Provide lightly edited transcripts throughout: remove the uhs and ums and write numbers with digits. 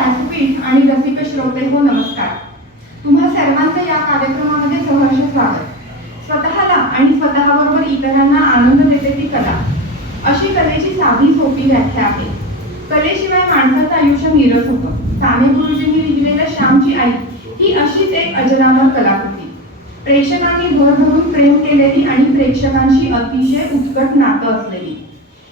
व्यासपीठ आणि रसिक श्रोते हो नमस्कार. तुम्हा सर्वांचं या कार्यक्रमामध्ये सहर्ष स्वागत. स्वतःला आणि स्वतःबरोबर इतरांना आनंद देते ती कला, अशी कलेची साधी सोपी व्याख्या आहे. कलेशिवाय माणसाचं आयुष्य नीरस होतं. साने गुरुजींनी लिहिलेलं श्यामची आई ही अशीच एक अजरामर कलाकृती. प्रेक्षकांनी भर धरून प्रेम केलेली आणि प्रेक्षकांशी अतिशय उत्कट नातं असलेली.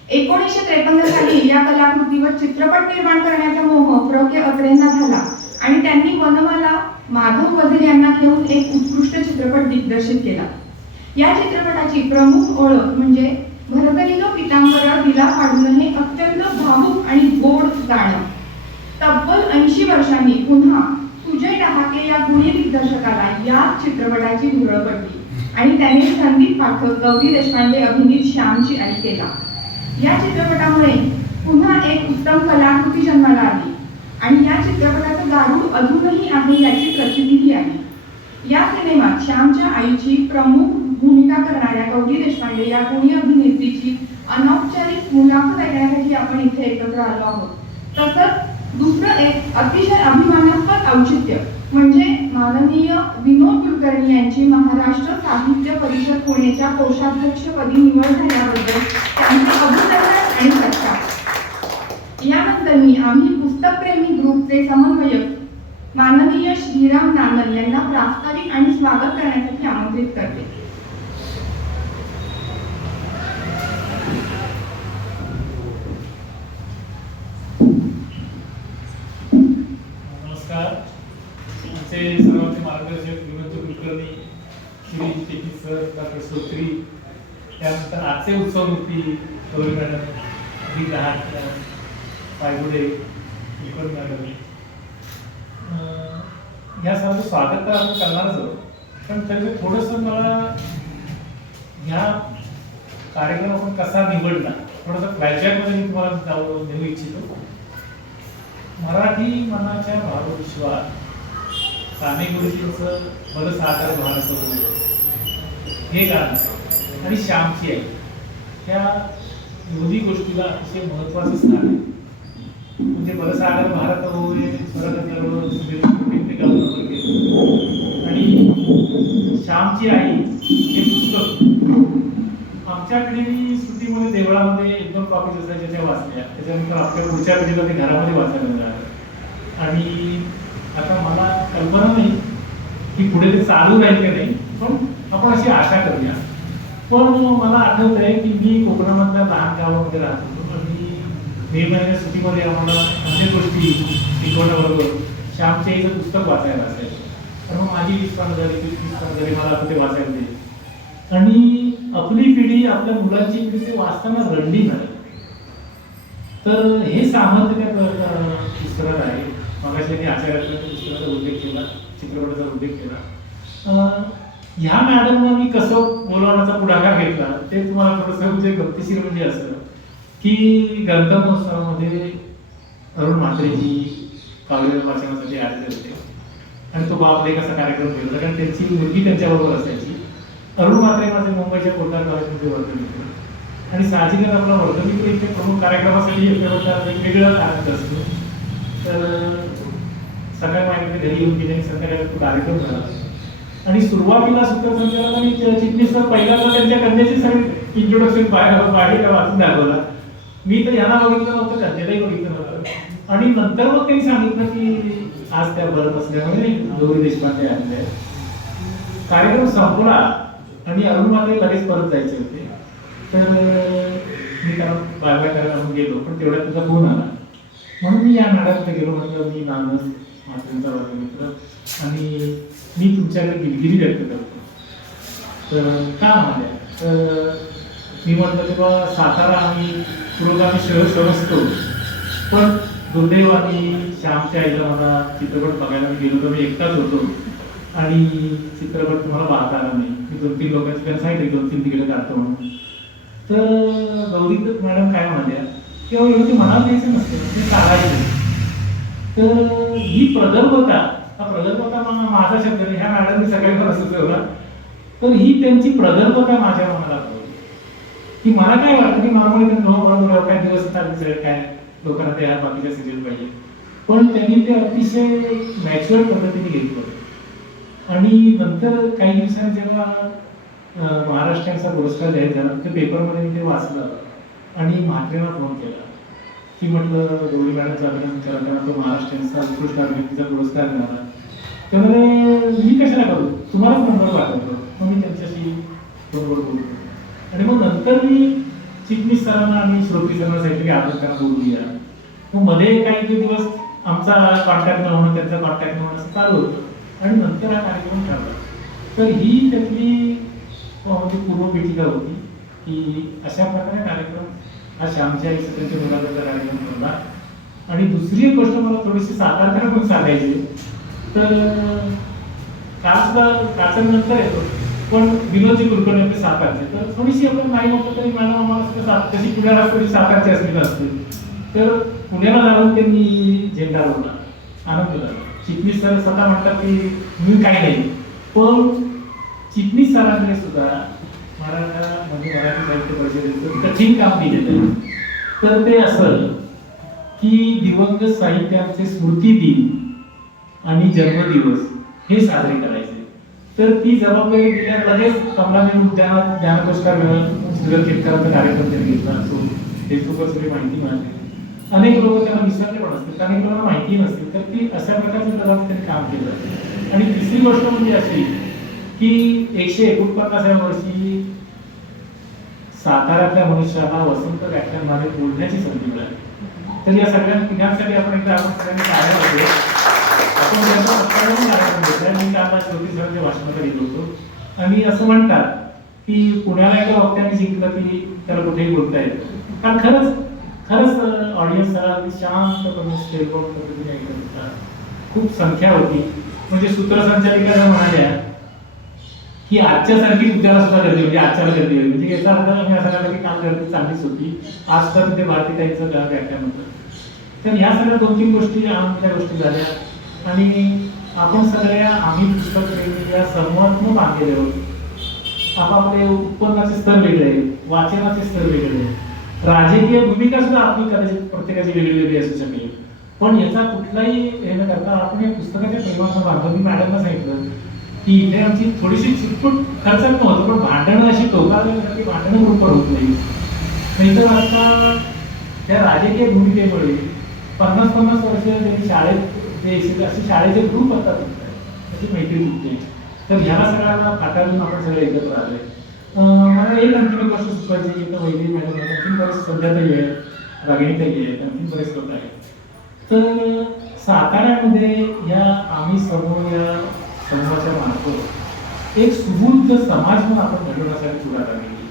1953 साली या कलाकृतीवर चित्रपट निर्माण करण्याचा मोह प्र. के. अत्रेंना झाला आणि त्यांनी वनमाला माधव वझे यांना घेऊन एक उत्कृष्ट चित्रपट दिग्दर्शित केला. या चित्रपटाची प्रमुख ओळख म्हणजे भरतरीनो पितांबरा दिला पाडून हे अत्यंत भावुक आणि गोड गाणं. तब्बल 80 वर्षांनी पुन्हा सुजय डहाके या गुणी दिग्दर्शकाला या चित्रपटाची भुरळ पडली आणि त्याने संदीप पाठक, गौरी देशपांडे अभिनीत श्यामची आई केला. या चित्रपटामुळे पुन्हा एक उत्तम कलाकृती जन्माला आली आणि या चित्रपटाचं गारूड अजूनही आहे याची प्रचितीही आली. या सिनेमात श्यामच्या आईची प्रमुख भूमिका करणाऱ्या गौरी देशपांडे या गुणी अभिनेत्रीची अनौपचारिक मुलाखत ऐकण्यासाठी आपण इथे एकत्र आलो आहोत. तसंच दुसरं एक अतिशय अभिमानास्पद औचित्य म्हणजे माननीय विनोद कुलकर्णी यांची महाराष्ट्र साहित्य परिषद पुणेच्या कोषाध्यक्षपदी निवड झाल्याबद्दल त्यांचे अभिनंदन आणि सत्कार. यानंतर मी आम्ही पुस्तकप्रेमी ग्रुपचे समन्वयक माननीय श्रीराम नानन यांना प्रास्ताविक आणि स्वागत करण्यासाठी आमंत्रित करते. नमस्कार. आमचे सर्वांचे मार्गदर्शक विनोद कुलकर्णी, श्री टेकी सर, डॉक्टर सोत्री, त्यानंतर आजचे उत्सवमूर्ती गौरी मॅडम, अभिक रहाट, पायगुडे, कुलकर्णी मॅडम, या सर्व स्वागत तर आपण करणारच आहोत. पण तरी थोडंसं मला ह्या कार्यक्रम आपण कसा निवडला थोडंसं फ्लॅशबॅकमध्ये मी तुम्हाला देऊ इच्छितो. मराठी मनाच्या भावविश्वात साने गुरुजींचं बरंच आधार भारत हे गाणं आणि श्यामची आई त्या दोन्ही गोष्टीला अतिशय महत्वाचं स्थान आहे. म्हणजे बरंच आधार भारत होय आणि श्यामची आई हे पुस्तक आमच्या पिढीने सुट्टीमध्ये देवळामध्ये 1-2 कॉपीज असायच्या त्या वाचल्या. त्याच्यानंतर आपल्या पुढच्या पिढीला ते घरामध्ये वाचायला मिळालं आणि आता मला कल्पना नाही की पुढे ते चालू राहील की नाही, पण आपण अशी आशा करूया. पण मला आठवत आहे की मी कोकणामधल्या लहान गावामध्ये राहत होतो आणि मे महिन्याच्या सुट्टीमध्ये आम्हाला अनेक गोष्टी शिकवण्याबरोबर श्यामच्या आईचं पुस्तक वाचायला असायचं. तर मग माझी 20-15 झाली मला आता ते वाचायला दे आणि आपली पिढी आपल्या मुलांची पिढी ते वाचताना रडली नाही. तर हे सामर्थ्य त्या पुस्तकात आहे. मगाशी मी आचार्याच्या पुस्तकाचा उल्लेख केला, चित्रपटाचा उल्लेख केला. ह्या मॅडमला मी कसं बोलवण्याचा पुढाकार घेतला ते तुम्हाला थोडंसं म्हणजे गमतीशीर म्हणजे असं की ग्रंथ महोत्सवामध्ये अरुण म्हात्रेजी काव्य वाचनासाठी आलेले होते आणि तो बापले कसा कार्यक्रम केला कारण त्यांची मुलगी त्यांच्याबरोबर असायची. अरुण म्हात्रे माझे मुंबईच्या कोटार कॉलेजमध्ये वर्धन होते आणि साहजिकच आपला वर्धनीकडे इथे प्रमुख कार्यक्रमासाठी वेगवेगळा आनंद असतो. तर सकाळी माहिती घरी येऊन गेले, संध्याकाळी तो कार्यक्रम झाला आणि सुरुवातीला सूत्रसंचालन आणि चिटणीस पहिल्यांदा त्यांच्या कन्याची सगळी इंट्रोडक्शन बाहेर वाचून दाखवला. मी तर यांना बघितलं नव्हतं, कन्यालाही बघितलं नव्हतं आणि नंतर मग त्यांनी सांगितलं की आज त्या बरं असल्यामुळे गौरी देशपांडे आलेले. कार्यक्रम संपला आणि अरुण म्हात्रे लगेच परत जायचे होते. तर मी त्यांना बाय बाय करायला म्हणून गेलो, पण तेवढ्यात त्याचा फोन आला म्हणून मी या नाटकात गेलो. म्हटलं मी नानस म्हात्रेंचा मित्र आणि मी तुमच्याकडे दिलगिरी व्यक्त करतो. तर का म्हणाल्या? तर मी म्हटलं तेव्हा सातारा आम्ही पुरोगामी शहर समजतो, पण दुर्दैवाने श्यामच्या आईला मला चित्रपट बघायला मी गेलो तर मी एकटाच होतो आणि चित्रपट तुम्हाला पाहता आला नाही. मी 2-3 लोकांची त्यांना सांगितलं 2-3 तिकडे काढतो म्हणून. तर गौरी मॅडम काय म्हणाल्या तेव्हा एवढं ते मनात द्यायचं नसतं, ते काढायचं. तर ही प्रगल्भता, हा प्रगल्भता माझा शब्द नाही, ह्या मॅडमने सगळे मला सुचवला. तर ही त्यांची प्रगल्भता माझ्या मनाला कळली की मला काय वाटतं की नॉर्मली काही दिवस काय लोकांना त्या बाकीच्या सिरियल पाहिजे, पण त्यांनी ते अतिशय नॅचरल पद्धतीने घेतलं आणि नंतर काही दिवसांनी जेव्हा महाराष्ट्राचा पुरस्कार जाहीर झाला ते पेपरमध्ये मी ते वाचलं आणि म्हात्रेंना फोन केला की म्हटलं गौरी मॅडमचं अभिनंदन करा त्यांना तो महाराष्ट्राचा उत्कृष्ट अभिनेत्रीचा पुरस्कार मिळाला. त्यामुळे मी कशाला करू, तुम्हालाच नंबर पाठवतो. मग मी त्यांच्याशी बरोबर बोलतो आणि मग नंतर मी चिटणीस सरांना आणि श्रोती सरांना सांगितलं की आपण त्यांना बोलूया. मग मध्ये काही दिवस आमचा कॉन्टॅक्ट न होणं त्यांचा कॉन्टॅक्ट न होणं असं चालू होतं आणि नंतर हा कार्यक्रम ठरला. तर ही त्यातली म्हणजे पूर्वपीठिका होती की अशा प्रकारे कार्यक्रम हा श्यामच्या आई सत्याच्या मुलाखतीचा कार्यक्रम ठरला. आणि दुसरी एक गोष्ट मला थोडीशी सातारकर पण सांगायची. तर काचानंतर येतो पण विनोदजी कुलकर्णी आपले सातारचे, तर थोडीशी आपण नाही म्हटलं तरी मला आम्हाला तशी पुण्याला असते सातारची असली नसते. तर पुण्याला जाऊन त्यांनी झेंडा रोवला, आनंद झाला. चिटणीस सर स्वतः म्हणतात की मी काही नाही, पण चिटणीस सरांकडे सुद्धा मराठी साहित्य परिषदेचं कठीण काम दिलेलं आहे. तर ते असं की दिवंगत साहित्याचे स्मृती दिन आणि जन्मदिवस हे साजरे करायचे. तर ती जबाबदारी दिल्यावर लगेच कमलानेर उद्यानात ज्ञानपुरस्कार मिळाला. सुरेश केतकरांचा कार्यक्रम त्यांनी घेतला असतो, फेसबुकवर सगळी माहिती मिळाली. अनेक लोक त्यांना विसरले पण असतील, अनेक लोकांना माहिती नसतील. तर ती अशा प्रकारच्या प्रकारे त्यांनी काम केलं. आणि तिसरी गोष्ट म्हणजे अशी की 149व्या वर्षी साताऱ्यातल्या मनुष्याला वसंत व्याख्यानमालेत बोलण्याची संधी मिळाली. तर या सगळ्या पिढ्यांसाठी आपण सगळ्यांनी काय होतो आपण त्यांचा सत्काराचा कार्यक्रम घेतला. मी काल श्रोती सरांच्या भाषणात गेलो होतो आणि असं म्हणतात की पुण्याला एका वक्त्याने जिंकलं की त्याला कुठेही बोलता येतं. कारण खरंच ऑडियन्सला शांतपणे स्टेबल पद्धतीने ऐकत होता. खूप संख्या होती. म्हणजे सूत्रसंचालिका जर म्हणाल्या की आजच्यासारखी उद्याला सुद्धा गर्दी होती, आजच्याला गर्दी होती. म्हणजे याचा अर्थ आम्ही असा झाला की काल गर्दी चांगलीच होती, आज तर तिथे भारतीताईंचं व्याख्यान होतं. तर ह्या सगळ्या 2-3 गोष्टी आनंदाच्या गोष्टी झाल्या. आणि आपण सगळ्या आम्ही पुस्तक प्रेमी या समूहात्मक बांधलेले आहोत. आपापले उत्पन्नाचे स्तर वेगळे, वाचनाचे स्तर वेगळे, राजकीय भूमिका सुद्धा आपली कदाचित प्रत्येकाची वेगळी वेगळी असू शकेल. पण याचा कुठलाही हे न करता आपण या पुस्तकाच्या प्रेमाचा बांधतो. मी मॅडमला सांगितलं की इथे आमची थोडीशी चिटपूट खर्चात नव्हतं, पण भांडणं अशी टोकासाठी भांडणं बरोबर होत नाही. नाहीतर आता त्या राजकीय भूमिकेमुळे 50-50 वर्ष त्यांनी शाळेत जे असे शाळेचे ग्रुप असतात अशी मैत्री तुटते. तर ह्याला सगळ्याला फाटाळून आपण सगळे एकत्र आले. मला एक आणखी एक गोष्ट सुचवायची की वैद्य मॅडम आणखी बरेच सध्यातही आहे, रागिणीतही आहे, आणखी बरेच लोक आहेत. तर साताऱ्यामध्ये या आम्ही समूह या समूहाच्या मार्फत एक सुबुद्ध समाज म्हणून आपण घडवण्यासाठी पुढाकार घेतली.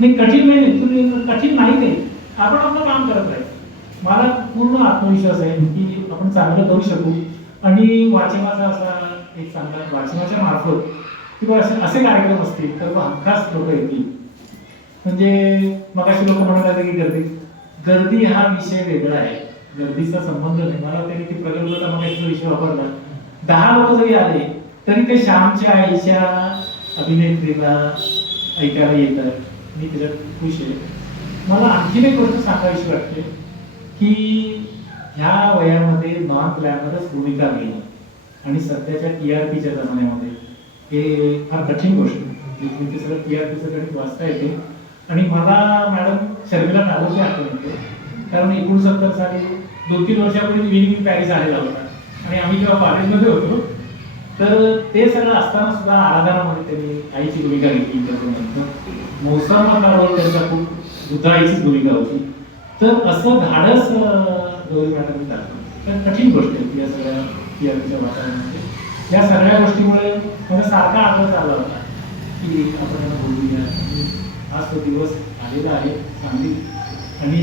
नाही कठीण नाही, तुम्ही कठीण नाही ते, आपण आपलं काम करत राहायचं. मला पूर्ण आत्मविश्वास आहे की आपण चांगलं करू शकू. आणि वाचनाचा असा एक चांगला वाचनाच्या मार्फत किंवा असे कार्यक्रम असतील तर हमखास लोक येतील. म्हणजे मगाशी लोक म्हणत आहेत की गर्दी हा विषय वेगळा आहे, गर्दीचा संबंध नाही. मला त्यांनी ती प्रगल्भता मगाशी विषय वापरला. 10 लोक जरी आले तरी ते श्यामच्या आईच्या अभिनेत्रीला ऐकायला येतात. मी त्याच्यात खुश आहे. मला आणखीन एक गोष्ट सांगायची वाटते की ह्या वयामध्ये नॉन ग्लॅमरस भूमिका घेणं आणि सध्याच्या TRPच्या जमान्यामध्ये हे फार कठीण गोष्ट आहे. ते सगळं TRPचं गणित वाचता येते. आणि मला मॅडम शर्मिला टागोरची आठवण येते. कारण 69 साली 2-3 वर्षापूर्वी मी पॅरिस आलेला होता आणि आम्ही जेव्हा कॉलेजमध्ये होतो तर ते सगळं असताना सुद्धा आराधनामध्ये त्यांनी आईची भूमिका घेतली. त्याच्यानंतर मौसम काळावर त्यांचा खूप दुधाईचीच भूमिका होती. तर असं धाडस गौरी मॅडमने टाकलं. तर कठीण गोष्ट आहे या सगळ्या TRPच्या वातावरणामध्ये. या सगळ्या गोष्टीमुळे मला सारखा आग्रह चालला होता की आपण यांना बोलूया. आज तो दिवस आलेला आहे चांगली. आणि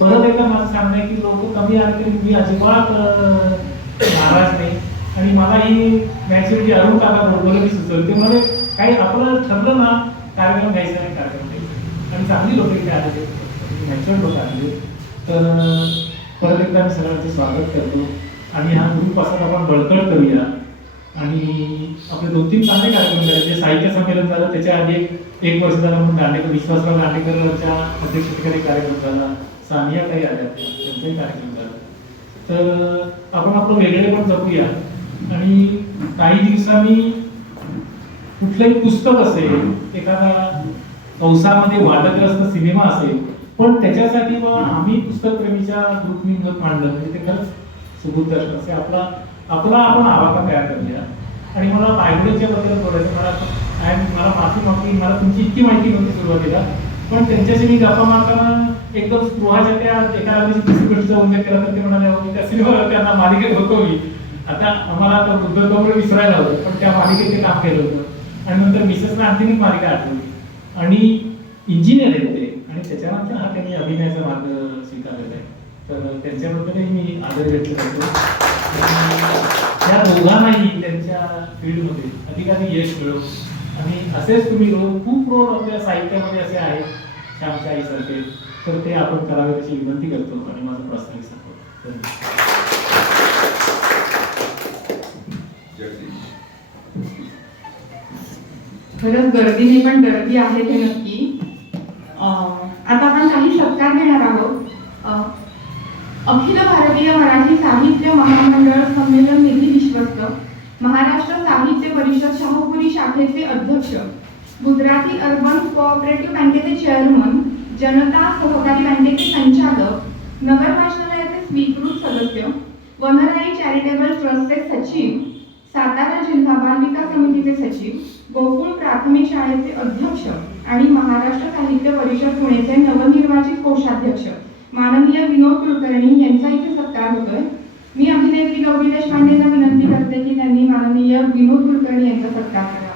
परत एकदा माझं सांगणं आहे की लोक कमी आले तरी मी अजिबात नाराज नाही. आणि मला ही मॅच्युरिटी अरुण काका बरोबर मी सुचवली. ते म्हणजे काही आपलं ठरलं ना कार्यक्रम घ्यायचा आणि कार्यक्रम घ्यायचा. आणि चांगली लोक इथे आलेले, मॅच्युअर लोक आलेले. तर परत एकदा मी सगळ्यांचे स्वागत करतो. आणि हा ग्रुप असा आपण बळकट करूया. आणि आपले 2-3 चांगले कार्यक्रम झाले. जे साहित्य संमेलन झालं त्याच्या आधी एक वर्ष झालं म्हणून दांडेकर विश्वासराव दांडेकरच्या अध्यक्षतेखाली कार्यक्रम झाला. सानिया काही आल्या त्यांचाही कार्यक्रम झाला. तर आपण आपलं वेगळे पण जपूया आणि काही दिवसांनी कुठलंही पुस्तक असेल, एखादा कंसामध्ये वादग्रस्त सिनेमा असेल, पण त्याच्यासाठी मग आम्ही पुस्तकप्रेमीच्या ग्रुपनी मत मांडलं म्हणजे ते खरंच सुबोध दर्शन असे आपला आपण आवाका तयार करूया. आणि मला बायबलच्या बद्दल बोलायचं, मला माफी मागली, मला तुमची इतकी माहिती नव्हती सुरुवातीला, पण त्यांच्याशी मी गप्पा मारताना एकदम स्पृहाच्या त्या एका दुसरी गोष्टीचा उल्लेख केला तर ते म्हणाले, "हो, त्या सिनेमावर त्यांना मालिकेत होतो मी, आता आम्हाला आता वृद्धत्वामुळे विसरायला होतं, पण त्या मालिकेत ते काम केलं होतं." आणि नंतर मिसेसला आणखीन एक मालिका आठवली आणि इंजिनियर आहेत ते, आणि त्याच्यानंतर हा त्यांनी अभिनयाचा मार्ग स्वीकारलेला आहे. तर त्यांच्याबद्दलही मी आदर व्यक्त करतो. त्या दोघांनाही त्यांच्या फील्डमध्ये अधिकाधिक यश मिळो आणि असेच तुम्ही खूप रोल आपल्या साहित्यामध्ये असे आहेत श्यामच्या आईसारखे, तर ते आपण करावे अशी विनंती करतो आणि माझं प्रास्ताविक सांगतो. खरंच गर्दीने पण गर्दी आहे हे नक्की. आता आपण काही सत्कार घेणार आहोत. अखिल भारतीय मराठी साहित्य महामंडळ संमेलन निधी विश्वस्त, महाराष्ट्र साहित्य परिषद शाहूपुरी शाखेचे अध्यक्ष, गुजराती अर्बन कोऑपरेटिव्ह बँकेचे चेअरमन, जनता सहकारी बँकेचे संचालक, नगर वाचनालयाचे स्वीकृत सदस्य, वनराई चॅरिटेबल ट्रस्टचे सचिव, सातारा जिल्हा बाल विकास समितीचे सचिव, गोकुळ प्राथमिक शाळेचे अध्यक्ष आणि महाराष्ट्र साहित्य परिषद पुणेचे नवनिर्वाचित कोषाध्यक्ष माननीय विनोद कुलकर्णी यांचा इथे सत्कार होतोय. मी अभिनेत्री गौरी देशपांडेंना विनंती करते की त्यांनी माननीय विनोद कुलकर्णी यांचा सत्कार करावा.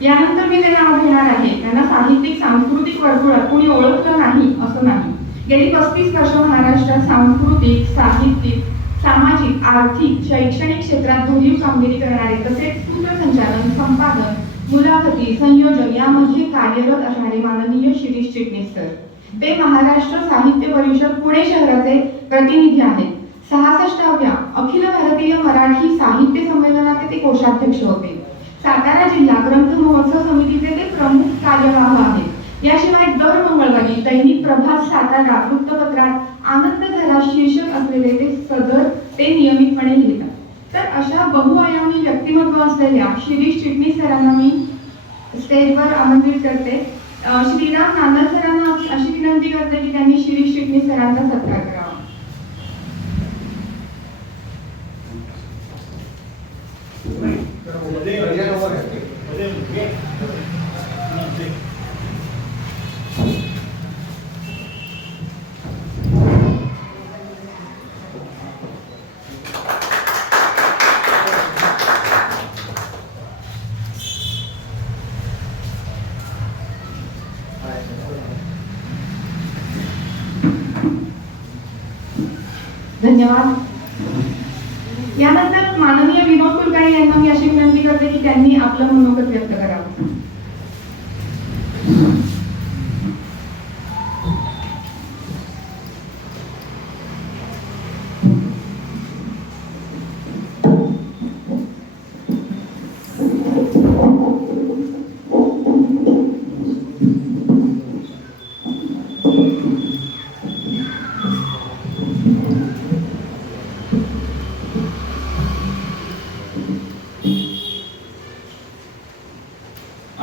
यानंतर मी ते नाव घेणार आहे. त्यांना साहित्यिक सांस्कृतिक वर्तुळात कोणी ओळखलं नाही असं नाही. गेली 35 वर्ष महाराष्ट्रात सांस्कृतिक, साहित्यिक, सामाजिक, आर्थिक, शैक्षणिक क्षेत्रात भरीव कामगिरी करणारे तसेच सूत्रसंचालन, संपादन, मुलाखती, संयोजन यामध्ये कार्यरत असणारे माननीय शिरीष चिटणीस सर. ते महाराष्ट्र साहित्य परिषद पुणे शहराचे प्रतिनिधी आहेत. 66व्या अखिल भारतीय मराठी साहित्य संमेलनाचे ते कोषाध्यक्ष होते. सातारा जिल्हा ग्रंथ महोत्सव समितीचे ते प्रमुख कार्यवाह आहेत. याशिवाय दर मंगळवारी दैनिक प्रभात सातारा वृत्तपत्रात आनंद झाला शीर्षक असलेले ते नियमितपणे लिहितात. तर अशा बहुआयामी व्यक्तिमत्व असलेल्या शिरीष चिटणीस सरांना मी स्टेजवर आमंत्रित करते. श्रीराम नांदल सरांना अशी विनंती करते की त्यांनी शिरीष चिटणीस सरांचा सत्कार करावा. धन्यवाद. यानंतर माननीय विनोद कुलकर्णी यांना मी अशी विनंती करते की त्यांनी आपलं मनोगत व्यक्त करावं.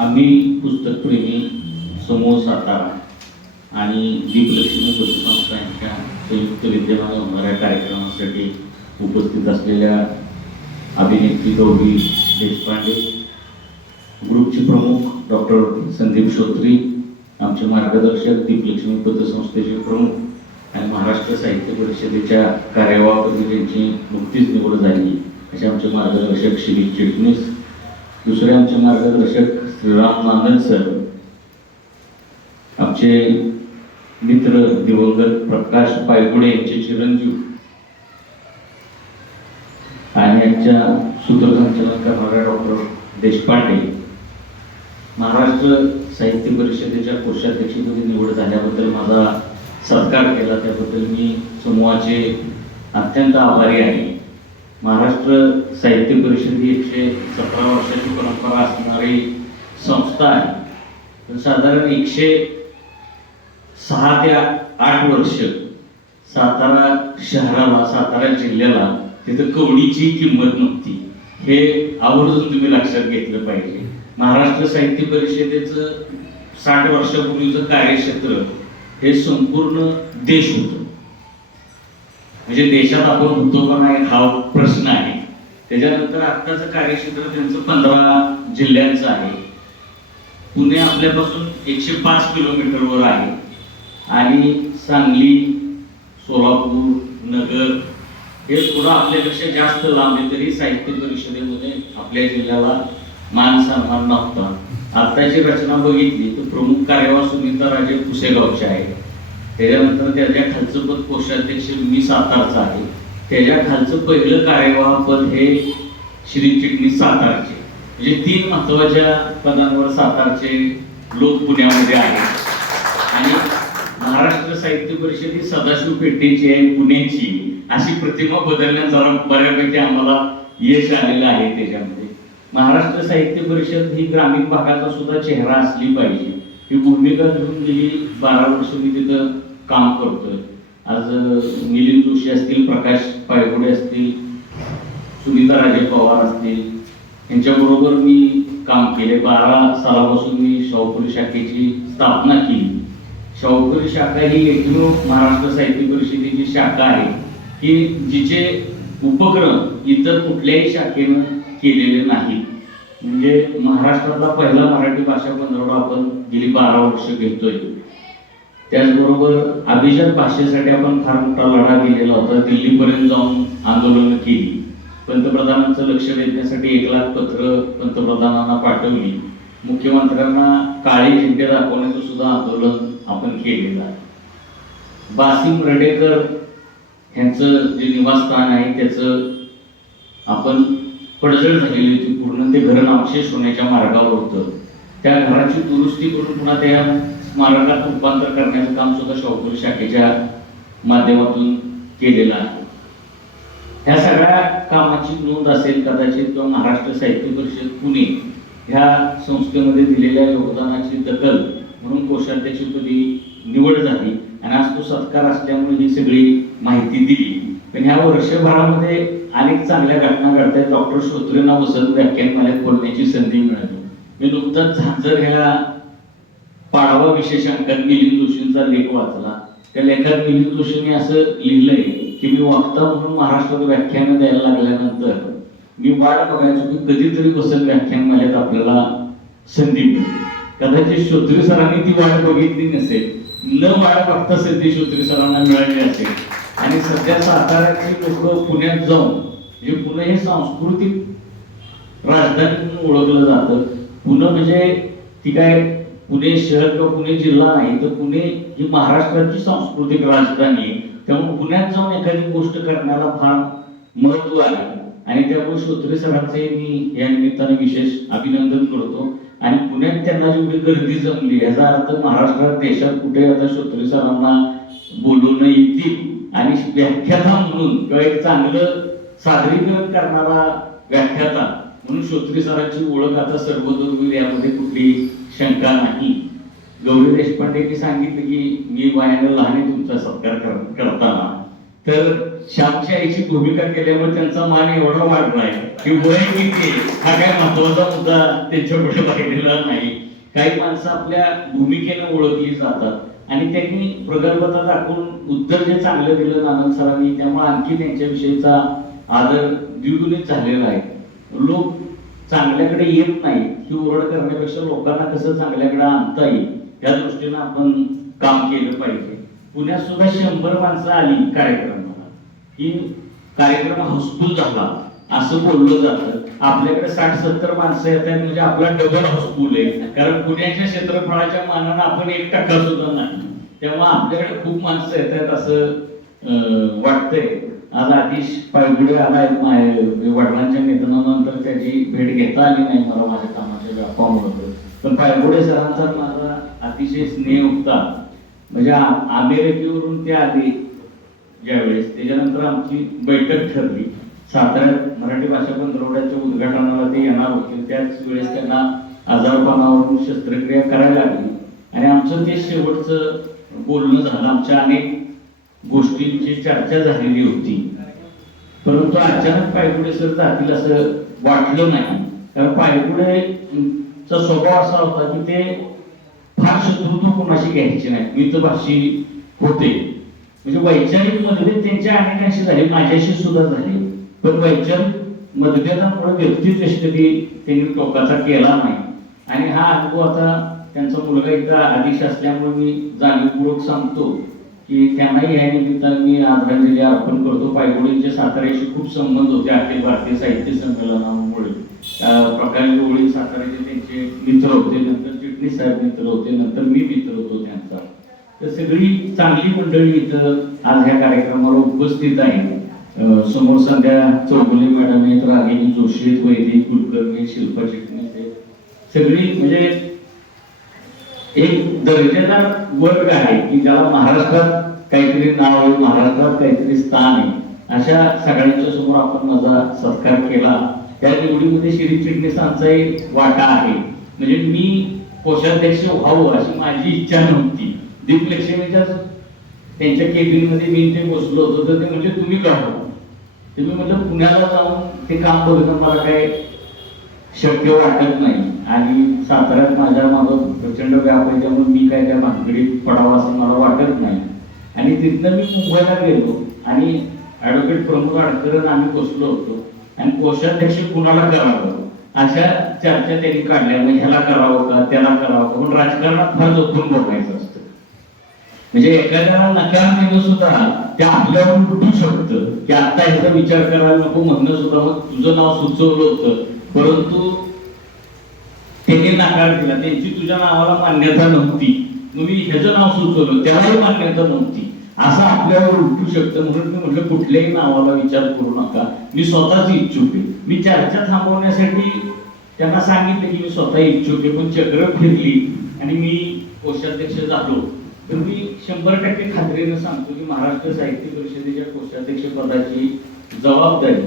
आम्ही पुस्तकप्रेमी समूह सातारा आणि दीपलक्ष्मी पतसंस्था यांच्या संयुक्त विद्यमाने होणाऱ्या कार्यक्रमासाठी उपस्थित असलेल्या अभिनेत्री गौरी देशपांडे, ग्रुपचे प्रमुख डॉक्टर संदीप श्रोत्री, आमचे मार्गदर्शक दीपलक्ष्मी पतसंस्थेचे प्रमुख आणि महाराष्ट्र साहित्य परिषदेच्या कार्यवाहपदी ज्यांची नुकतीच निवड झाली असे आमचे मार्गदर्शक शिरीष चिटणीस, दुसरे आमचे मार्गदर्शक श्रीराम नांदल सर, आमचे मित्र दिवंगत प्रकाश पायगुडे यांचे चिरंजीव आणि यांच्या सूत्रसंचालन करणाऱ्या डॉक्टर देशपांडे महाराष्ट्र साहित्य परिषदेच्या कोषाध्यक्षपदी निवड झाल्याबद्दल माझा सत्कार केला, त्याबद्दल मी समूहाचे अत्यंत आभारी आहे. महाराष्ट्र साहित्य परिषद ही 117 वर्षाची परंपरा असणारी संस्था आहे. पण साधारण 106 ते 8 वर्ष सातारा शहराला, सातारा जिल्ह्याला तिथं कवडीची किंमत नव्हती. हे आवर्जून तुम्ही लक्षात घेतलं पाहिजे. महाराष्ट्र साहित्य परिषदेचं 60 वर्षापूर्वीचं कार्यक्षेत्र हे संपूर्ण देश होतं. म्हणजे देशात आपण होतो का नाही हा प्रश्न आहे. त्याच्यानंतर आत्ताचं कार्यक्षेत्र त्यांचं 15 जिल्ह्यांचं आहे. पुणे आपल्यापासून 105 किलोमीटरवर आहे आणि सांगली, सोलापूर, नगर हे थोडं आपल्यापेक्षा जास्त लांब आहे. तरी साहित्य परिषदेमध्ये आपल्या जिल्ह्याला मान सन्मान नव्हता. आत्ताची रचना बघितली तर प्रमुख कार्यवाह सुनीता राजे पुसेगावचे आहे. त्याच्यानंतर त्याच्या खालचं पद कोषाध्यक्ष मी सातारचा आहे. त्याच्या खालचं पहिलं कार्यवाह पद हे श्री चिटणीस सातारचे. म्हणजे 3 महत्वाच्या पदांवर सातारचे लोक पुण्यामध्ये आहेत. आणि महाराष्ट्र साहित्य परिषद ही सदाशिव पेठेची आहे, पुण्याची, अशी प्रतिमा बदलण्यात जरा बऱ्यापैकी आम्हाला यश आलेलं आहे. त्याच्यामध्ये महाराष्ट्र साहित्य परिषद ही ग्रामीण भागाचा सुद्धा चेहरा असली पाहिजे ही भूमिका घेऊन गेली 12 वर्ष मी तिथं काम करतोय. आज मिलिंद जोशी असतील, प्रकाश पायगुडे असतील, सुनीता राजे पवार असतील, यांच्याबरोबर मी काम केले. 12 सालापासून मी शाहूपुरी शाखेची स्थापना केली. शाहूपुरी शाखा ही एकमेव महाराष्ट्र साहित्य परिषदेची शाखा आहे की जिचे उपक्रम इतर कुठल्याही शाखेनं केलेले नाही. म्हणजे महाराष्ट्रातला पहिला मराठी भाषा पंधरवडा आपण गेली 12 वर्ष घेतोय. त्याचबरोबर अभिजात भाषेसाठी आपण फार मोठा लढा दिलेला होता. दिल्लीपर्यंत जाऊन आंदोलनं केली. पंतप्रधानांचं लक्ष वेधण्यासाठी 1 लाख पत्र पंतप्रधानांना पाठवली. मुख्यमंत्र्यांना काळे झेंडे दाखवण्याचं सुद्धा आंदोलन आपण केलेलं आहे. बासिम रडेकर यांचं जे निवासस्थान आहे त्याचं आपण पडझड झालेली होती पूर्ण. ते घर नामशेष होण्याच्या मार्गावर होतं. त्या घराची दुरुस्ती करून पुन्हा त्या स्मारकात रूपांतर करण्याचं काम सुद्धा शाहूपुरी शाखेच्या माध्यमातून केलेलं आहे. ह्या सगळ्या कामाची नोंद असेल कदाचित किंवा महाराष्ट्र साहित्य परिषद पुणे ह्या संस्थेमध्ये दिलेल्या योगदानाची दखल म्हणून कोषाध्यक्षपदी निवड झाली आणि आज तो सत्कार असल्यामुळे ही सगळी माहिती दिली. पण ह्या वर्षभरामध्ये अनेक चांगल्या घटना घडतात. डॉक्टर श्रोत्रेंना वसंत व्याख्यानमालेत बोलण्याची संधी मिळाली. मी नुकताच झांजर ह्या पाडवा विशेषांकात मिलिंद जोशींचा लेख वाचला. त्या लेखात मिलिंद जोशींनी असं लिहिलंय की मी वक्ता म्हणून महाराष्ट्रात व्याख्यानं द्यायला लागल्यानंतर मी वाट बघायचो की कधीतरी वसंत व्याख्यानमालेत आपल्याला संधी मिळेल. कदाचित श्रोत्री सरांनी ती वाट बघितली नसेल, न वाट बघता संधी श्रोत्री सरांना मिळाली असेल. आणि सध्या साताऱ्याचे लोक पुण्यात जाऊन, म्हणजे पुणे हे सांस्कृतिक राजधानी म्हणून ओळखलं जातं. पुणे म्हणजे ती काय पुणे शहर किंवा पुणे जिल्हा नाही, तर पुणे ही महाराष्ट्राची सांस्कृतिक राजधानी आहे. त्यामुळे पुण्यात जाऊन एखादी गोष्ट करण्याला फार महत्व आहे. आणि त्यामुळे श्रोत्री सरांचे मी या निमित्ताने विशेष अभिनंदन करतो. आणि पुण्यात त्यांना जेवढी गर्दी जमली याचा अर्थ महाराष्ट्रात देशात कुठे आता श्रोत्री सरांना बोलवणं येतील आणि व्याख्याता म्हणून किंवा एक चांगलं सादरीकरण करणारा व्याख्याता म्हणून श्रोत्री सरांची ओळख आता सर्वदूर होईल यामध्ये कुठली शंका नाही. गौरी देशपांडेंनी सांगितलं की मी वयाने लहान आहे तुमचा सत्कार करताना, तर श्यामच्या आईची भूमिका केल्यामुळे त्यांचा मान एवढा वाढलाय की वय किती हा काय महत्वाचा मुद्दा त्यांच्यापुढे पाहिलेला नाही. काही माणसं आपल्या भूमिकेने ओळखली जातात आणि त्यांनी प्रगल्भता दाखवून उत्तर जे चांगलं दिलं नानक सरांनी, त्यामुळे आणखी त्यांच्याविषयीचा आदर द्विगुणित झालेला आहे. लोक चांगल्याकडे येत नाही ही ओरड करण्यापेक्षा लोकांना कसं चांगल्याकडे आणता येईल या दृष्टीनं आपण काम केलं पाहिजे. पुण्यात सुद्धा 100 माणसं आली कार्यक्रमाला की कार्यक्रम हाऊसफुल झाला असं बोललं जातं. आपल्याकडे 60-70 माणसं येतात म्हणजे आपला डबल हाऊसफुल आहे. कारण पुण्याच्या क्षेत्रफळाच्या मानानं आपण 1% सुद्धा नाही. तेव्हा आपल्याकडे खूप माणसं येतात असं वाटतंय. आज आतिश पायगुडे आलाय, वडिलांच्या निधनानंतर त्याची भेट घेता आली नाही मला माझ्या कामाच्या व्यापामुळे. पण पायगुडे सरांचा माझा अतिशय स्नेह होता. म्हणजे अमेरिकेवरून ते आले ज्यावेळेस, त्याच्यानंतर आमची बैठक ठरली. साताऱ्यात मराठी भाषा पंधरवड्याच्या उद्घाटनाला ते येणार होते. त्याच वेळेस त्यांना आजारपणावरून शस्त्रक्रिया करायला लागली आणि आमचं ते शेवटचं बोलणं झालं. आमच्या अनेक गोष्टींची चर्चा झालेली होती. परंतु अचानक पायगुडे सर जातील असं वाटलं नाही. कारण पायगुडेचा स्वभाव असा होता की ते फार शत्रुत्व कोणाशी घ्यायचे नाही, मितभाषी होते. म्हणजे वैचारिक मतभेद त्यांच्या अनेकांशी झाले, माझ्याशी सुद्धा झाले. पण वैचारिक मतभेदामुळे व्यक्तिद्वेष कधी त्यांनी टोकाचा केला नाही. आणि हा अनुभव आता त्यांचा मुलगा इथं आदिश असल्यामुळे मी जाणीवपूर्वक सांगतो की त्यांनाही या निमित्ताने मी आदरांजली अर्पण करतो. पायगुडेंचे साताऱ्याशी खूप संबंध होते. अखिल भारतीय साहित्य संमेलनामुळे प्रकाश गवळी साताऱ्याचे त्यांचे मित्र होते, नंतर चिटणीस साहेब मित्र होते, नंतर मी मित्र होतो त्यांचा. तर सगळी चांगली मंडळी इथं आज ह्या कार्यक्रमाला उपस्थित आहे. समोर संध्या चौगुले मॅडम आहेत, रागिनी जोशी आहेत, वैदिक कुलकर्णी, शिल्पा चिटणीस आहेत. सगळी म्हणजे एक दर्जेदार वर्ग आहे की ज्याला महाराष्ट्रात काहीतरी नाव आहे, महाराष्ट्रात काहीतरी स्थान आहे. अशा सगळ्यांच्या समोर आपण माझा सत्कार केला. त्या निवडीमध्ये श्री चिटणीसांचाही वाटा आहे. म्हणजे मी कोषाध्यक्ष व्हावं अशी माझी इच्छा नव्हती. दीपलक्ष्मीच्या त्यांच्या केबिनमध्ये मी ते बसलो होतो, तर ते म्हणजे तुम्ही करा. ते मी म्हटलं पुण्याला जाऊन ते काम बघणं मला काय शक्य वाटत नाही आणि साताऱ्यात माझं प्रचंड व्याप आहे, त्यामुळे मी काय त्या भानगडीत पडावं असं मला वाटत नाही. आणि तिथनं मी मुंबईला गेलो आणि ॲडव्होकेट प्रमोद आडकर आम्ही बसलो होतो आणि कोषाध्यक्ष कुणाला करावं अशा चर्चा त्यांनी काढल्या. मग ह्याला करावं का, त्याला करावं का. पण राजकारणात फार जपून बोलायचं असतं. म्हणजे एखाद्याला नकार देणं सुद्धा ते आपल्यावर उठू शकतं की आता ह्याचा विचार करायला नको म्हणणं सुद्धा. मग तुझं नाव सुचवलं होतं परंतु त्यांनी नकार दिला, त्यांची तुझ्या नावाला मान्यता नव्हती, मग मी ह्याचं नाव सुचवलं त्यालाही मान्यता नव्हती, असं आपल्यावर उठू शकतं. म्हणून मी म्हटलं कुठल्याही नावाला विचार करू नका, मी स्वतःच इच्छुक आहे. मी चर्चा थांबवण्यासाठी त्यांना सांगितलं की मी स्वतः इच्छुक आहे. पण चक्र फिरली आणि मी कोषाध्यक्ष झालो. तर मी 100% खात्रीनं सांगतो की महाराष्ट्र साहित्य परिषदेच्या कोषाध्यक्ष पदाची जबाबदारी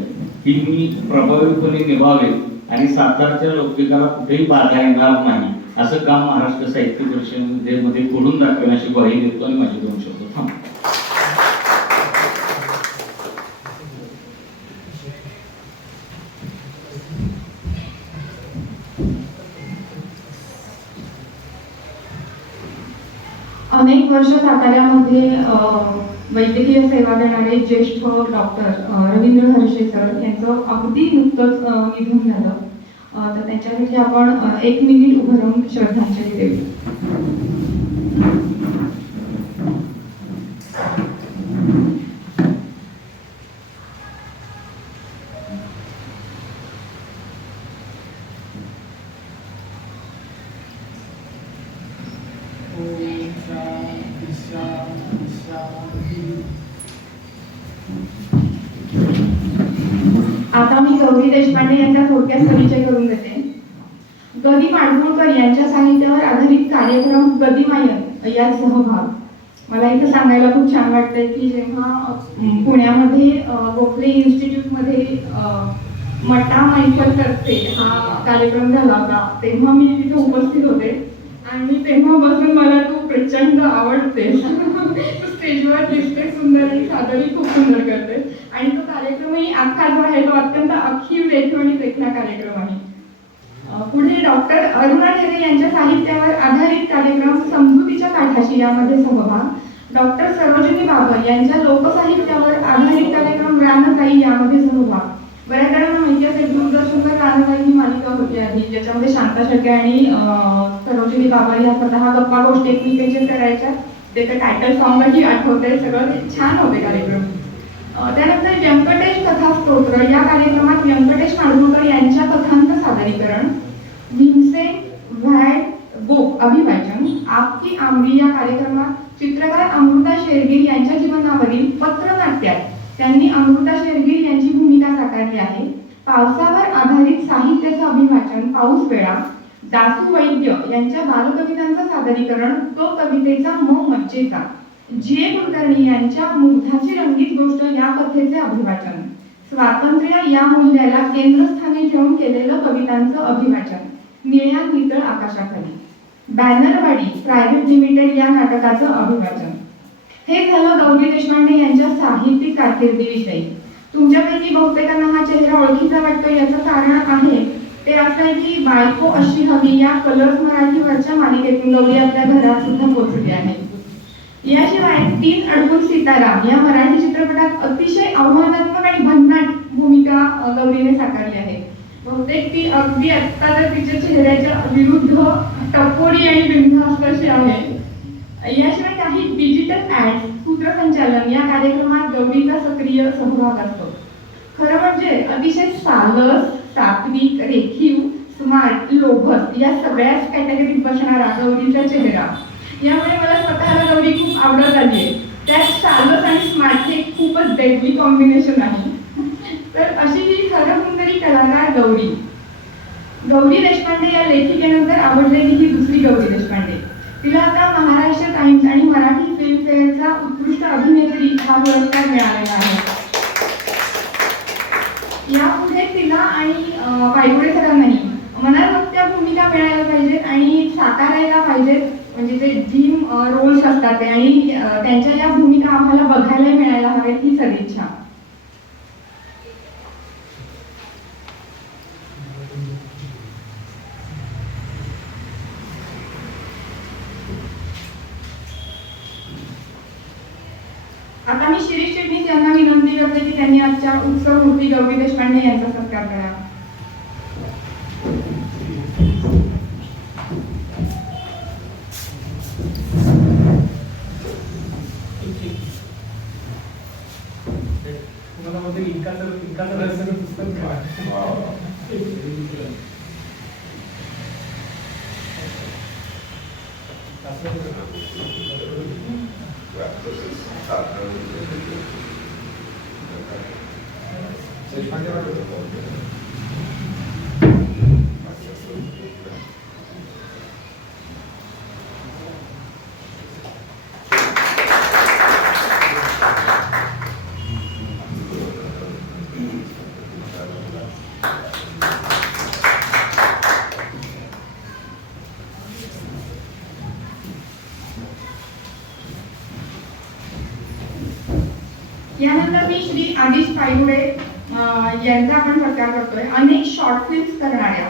ही मी प्रभावीपणे निभावेल आणि सातारच्या लौकिकाला कुठेही बाधा येणार नाही असं काम महाराष्ट्र साहित्य परिषदेमध्ये करून दाखवेन अशी ग्वाही देतो आणि माझे 2 शब्द थांबतो. अनेक वर्ष साताऱ्यामध्ये वैद्यकीय सेवा देणारे ज्येष्ठ डॉक्टर रवींद्र हर्षे सर यांचं अगदी नुकतंच निधन झालं. तर त्यांच्यासाठी आपण 1 मिनिट उभं राहून श्रद्धांजली देऊ. आता मी गौरी देशपांडे यांचा थोडक्यात परिचय करून देते. गदी माडगुळकर यांच्या साहित्यावर आधारित कार्यक्रम गदिमायन यात सहभाग. मला इथं सांगायला खूप छान वाटतंय की जेव्हा पुण्यामध्ये गोखले इन्स्टिट्यूटमध्ये मट्टा मैफल तर्फे हा कार्यक्रम झाला होता तेव्हा मी तिथे उपस्थित होते आणि तेव्हापासून मला तू प्रचंड आवडते. स्टेजवर दिसते सुंदर आणि सादरही खूप सुंदर करते आणि तो कार्यक्रमही आजचा जो आहे तो अत्यंत अखीव लेखन आणि लेखना कार्यक्रम आहे. पुढे डॉक्टर अरुणा ढेरे यांच्या साहित्यावर आधारित कार्यक्रम समजुतीच्या काठाशी यामध्ये सहभाग. डॉक्टर सरोजिनी बाबर यांच्या लोकसाहित्यावर आधारित कार्यक्रम रानताई यामध्ये सहभाग. बऱ्याच जणांना माहिती असेल दूरदर्शनवर रानताई ही मालिका होती आधी ज्याच्यामध्ये शांता शेळके आणि सरोजिनी बाबर या स्वतः गप्पा गोष्टी एकमेकांच्या करायच्या. त्याचं टायटल सॉंगही आठवतंय, सगळं छान होते कार्यक्रम. त्यानंतर व्यंकटेश कथा स्तोत्र या कार्यक्रमात व्यंकटेश माडगुळकर यांच्या कथांचं सादरीकरण. भीमसेन व्हॅट गोप अभिवाचन. आपकी आंबी या कार्यक्रमात चित्रकार अमृता शेरगीर यांच्या जीवनावरील पत्रनाट्यात त्यांनी अमृता शेरगीर यांची भूमिका साकारली आहे. पावसावर आधारित साहित्याचं अभिवाचन पाऊस वेळा, दासू वैद्य यांच्या बालकवितांचं सादरीकरण तो कवितेचा मग मज्जेचा, जी.ए. कुलकर्णी यांच्या मुग्धाची रंगीत गोष्ट या कथेचे अभिवाचन, स्वातंत्र्य या मूल्याला केंद्रस्थानी ठेवून केलेलं कवितांचं अभिवाचन, निळ्या नितळ आकाशाखाली, बॅनरवाडी प्रायव्हेट लिमिटेड या नाटकाचं अभिवाचन. हे झालं गौरी देशपांडे यांच्या साहित्यिक कारकिर्दीविषयी. तुमच्यापैकी बहुतेकांना हा चेहरा ओळखीचा वाटतो. याचं कारण आहे ते असं आहे की बायको अशी हवी या कलर्स मराठीवरच्या मालिकेतून गौरी आपल्या घरात सुद्धा पोहोचली आहे. याशिवाय 3 अडकून सीताराम या मराठी चित्रपटात अतिशय आव्हानात्मक आणि भन्नाट भूमिका गौरीने साकारली आहे. बहुतेक ती अगदी आत्ता तर तिच्या चेहऱ्याच्या विरुद्ध टपोरी आणि बिनधास्त अशी आहे. याशिवाय काही डिजिटल ऍड, सूत्रसंचालन या कार्यक्रमात गौरीचा सक्रिय सहभाग असतो. खरं म्हणजे अतिशय सालस, सात्विक, रेखीव, स्मार्ट, लोभस या सगळ्याच कॅटेगरीत बसणारा गौरीचा चेहरा. यामुळे मला स्वतःला गौरी खूप आवडत आली आहे. त्यात सालस आणि स्मार्ट हे खूपच डेडली कॉम्बिनेशन आहे. तर अशी ही खरंसुंदरी कलाकार गौरी. गौरी देशपांडे या लेखिकेनंतर आवडलेली ही दुसरी गौरी देशपांडे. तिला आता महाराष्ट्र टाइम्स आणि मराठी फिल्मफेअरचा उत्कृष्ट अभिनेत्री हा पुरस्कार मिळालेला आहे. यापुढे तिला आणि वायगुडे सरांनाही मनात भूमिका मिळायला पाहिजेत आणि साकारायला पाहिजेत. म्हणजे जे ड्रीम रोल्स असतात ते आणि त्यांच्या या भूमिका आम्हाला बघायला मिळायला हव्यात ही सदिच्छा. आता मी शिरीष चिटणीस यांना विनंती करते की त्यांनी आजच्या उत्सव मूर्ती गौरी देशपांडे यांचा सत्कार करा. यानंतर मी श्री आदिश पायगुडे यांचा आपण सत्कार करतोय. अनेक शॉर्ट फिल्म्स करणाऱ्या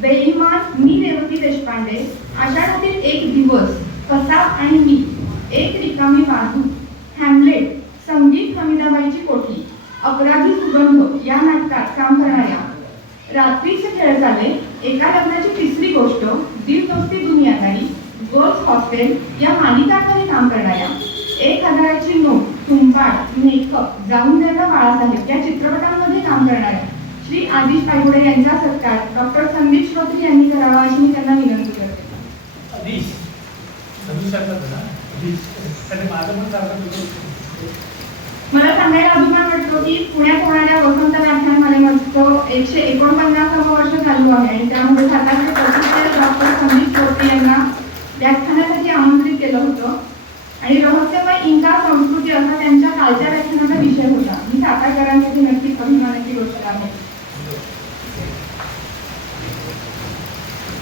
बेईमान मी रेवती देशपांडे, आषाढातील एक दिवस, कसाब आणि मी, एक रिकामी बाजू, हॅमलेट, संगीत हमीदाबाईची कोठी, अपराधी सुगंध या नाटकात काम करणाऱ्या, रात्रीचे खेळ झाले, एका लग्नाची तिसरी गोष्ट, दिल दोस्ती दुनियादारी, गर्ल्स हॉस्टेल या मालिकांमध्ये काम करणाऱ्या, 1000ची नोट, तुंबाड, मेकअप, जाऊन द्यायला बाळासाहेब या चित्रपटांमध्ये काम करणाऱ्या श्री आदिश पायगुडे यांचा सत्कार डॉक्टर संदीप श्रोत्री यांनी करावा अशी मी त्यांना विनंती करते. मला सांगायला अभिमान वाटतो की पुण्यात होणाऱ्या वसंत व्याख्यानमालेचं 149 वर्ष चालू आहे आणि त्यामध्ये सातारचे प्रसिद्ध डॉक्टर संदीप श्रोत्री यांना व्याख्यानासाठी आमंत्रित केलं होतं आणि रहस्यमय इंका संस्कृती असा त्यांच्या कालच्या व्याख्यानाचा विषय होता. ही सातारकरांसाठी नक्कीच अभिमानाची गोष्ट आहे.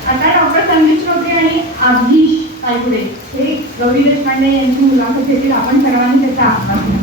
आता डॉक्टर संदीप श्रोत्री आणि आदिश पायगुडे हे गौरी देशपांडे यांची मुलाखत घेतील. आपण सर्वांनी त्याचा आस्वाद घ्या.